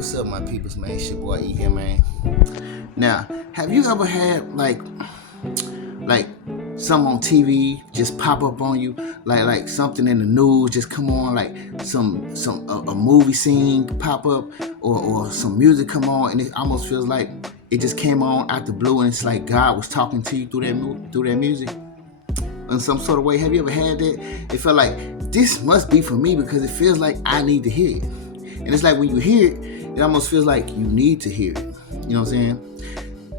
What's up, my peoples, man? It's your boy E here, man. Now, have you ever had like something on TV just pop up on you, like something in the news just come on, like a movie scene pop up, or some music come on, and it almost feels like it just came on out the blue, and it's like God was talking to you through that music in some sort of way. Have you ever had that? It felt like this must be for me because it feels like I need to hear it. And it's like when you hear it, it almost feels like you need to hear it. You know what I'm saying?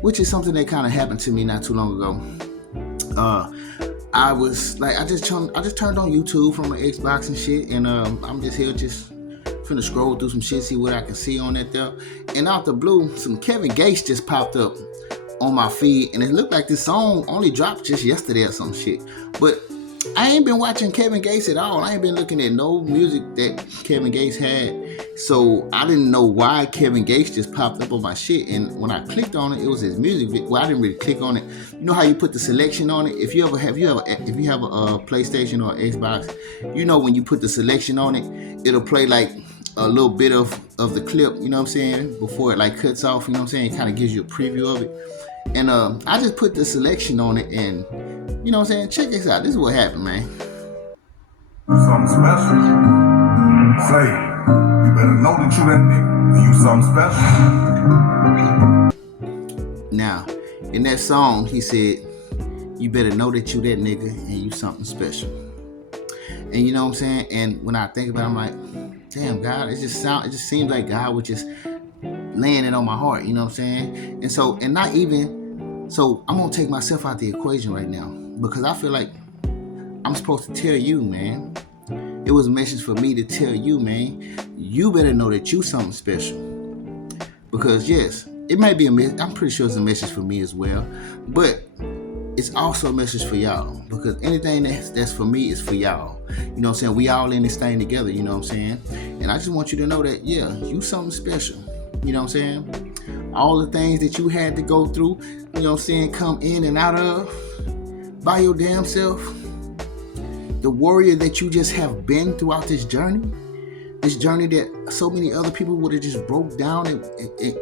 Which is something that kind of happened to me not too long ago. I was like, I just turned on YouTube from my Xbox and shit, and I'm just here just finna scroll through some shit, see what I can see on that there. And out the blue, some Kevin Gates just popped up on my feed, and it looked like this song only dropped just yesterday or some shit. But I ain't been watching Kevin Gates at all. I ain't been looking at no music that Kevin Gates had. So I didn't know why Kevin Gates just popped up on my shit. And when I clicked on it, it was his music. Well, I didn't really click on it. You know how you put the selection on it? If you have a PlayStation or Xbox, you know when you put the selection on it, it'll play like a little bit of the clip, you know what I'm saying, before it like cuts off, you know what I'm saying? It kind of gives you a preview of it. And I just put the selection on it, and you know what I'm saying? Check this out. This is what happened, man. Something special. Say, you better know that you that nigga and you something special. Now, in that song, he said, you better know that you that nigga and you something special. And you know what I'm saying? And when I think about it, I'm like, damn, God, it just seems like God was just laying it on my heart, you know what I'm saying? And so I'm gonna take myself out the equation right now, because I feel like I'm supposed to tell you, man. It was a message for me to tell you, man. You better know that you something special. Because yes, it may be I'm pretty sure it's a message for me as well, but it's also a message for y'all, because anything that's for me is for y'all. You know what I'm saying? We all in this thing together, you know what I'm saying? And I just want you to know that, yeah, you something special. You know what I'm saying? All the things that you had to go through, you know what I'm saying, come in and out of by your damn self. The warrior that you just have been throughout this journey that so many other people would have just broke down and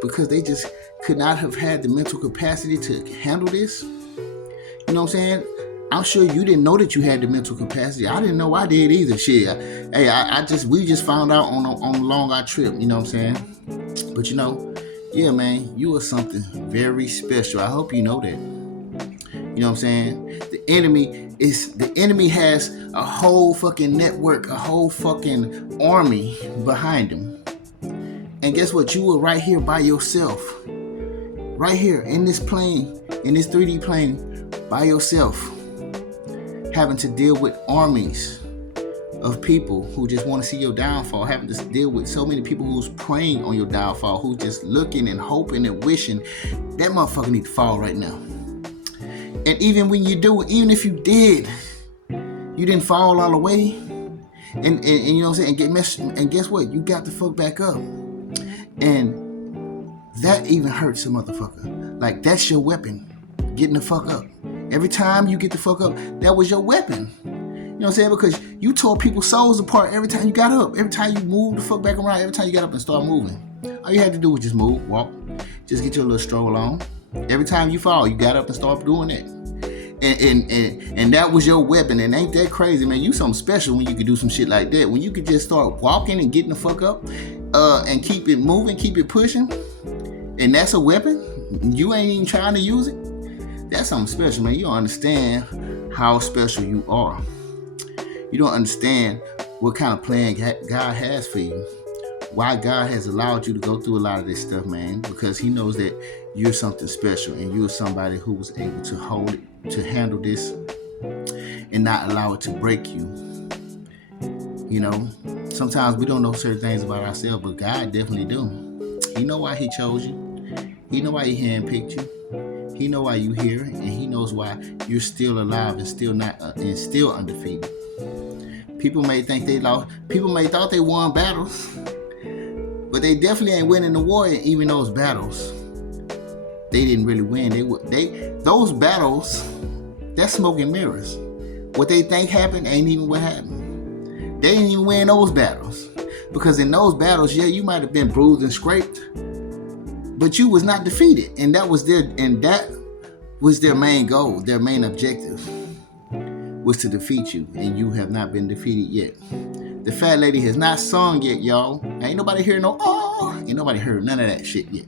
because they just could not have had the mental capacity to handle this. You know what I'm saying? I'm sure you didn't know that you had the mental capacity. I didn't know I did either. Shit. We just found out on a long our trip. You know what I'm saying? But you know, yeah, man, you are something very special. I hope you know that. You know what I'm saying? The enemy has a whole fucking network, a whole fucking army behind him. And guess what? You were right here by yourself. Right here in this plane, in this 3D plane, by yourself. Having to deal with armies of people who just want to see your downfall, having to deal with so many people who's praying on your downfall, who's just looking and hoping and wishing that motherfucker need to fall right now. And even when you do, even if you did, you didn't fall all the way, and you know what I'm saying, and guess what? You got the fuck back up. And that even hurts a motherfucker. Like, that's your weapon, getting the fuck up. Every time you get the fuck up, that was your weapon. You know what I'm saying? Because you tore people's souls apart every time you got up. Every time you moved the fuck back around, every time you got up and started moving. All you had to do was just move, walk, just get your little stroll on. Every time you fall, you got up and started doing that. And that was your weapon. And ain't that crazy, man? You something special when you could do some shit like that. When you could just start walking and getting the fuck up and keep it moving, keep it pushing. And that's a weapon. You ain't even trying to use it. That's something special, man. You don't understand how special you are. You don't understand what kind of plan God has for you. Why God has allowed you to go through a lot of this stuff, man. Because he knows that you're something special, and you're somebody who was able to hold it, to handle this, and not allow it to break you. You know, sometimes we don't know certain things about ourselves, but God definitely do. He know why he chose you. He know why he handpicked you. He know why you here, and he knows why you're still alive and still undefeated. People may think they lost. People may thought they won battles, but they definitely ain't winning the war. Even those battles, they didn't really win. Those battles, that's smoke and mirrors. What they think happened ain't even what happened. They didn't even win those battles. Because in those battles, yeah, you might have been bruised and scraped, but you was not defeated. And that was their main goal, their main objective was to defeat you, and you have not been defeated yet. The fat lady has not sung yet, y'all. Ain't nobody heard ain't nobody heard none of that shit yet.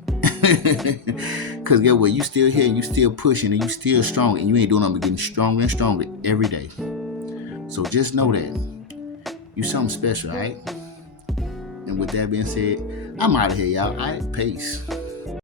Cause guess what? You still here, you still pushing, and you still strong, and you ain't doing nothing but getting stronger and stronger every day. So just know that you something special, alright? And with that being said, I'm out of here, y'all. Alright, peace.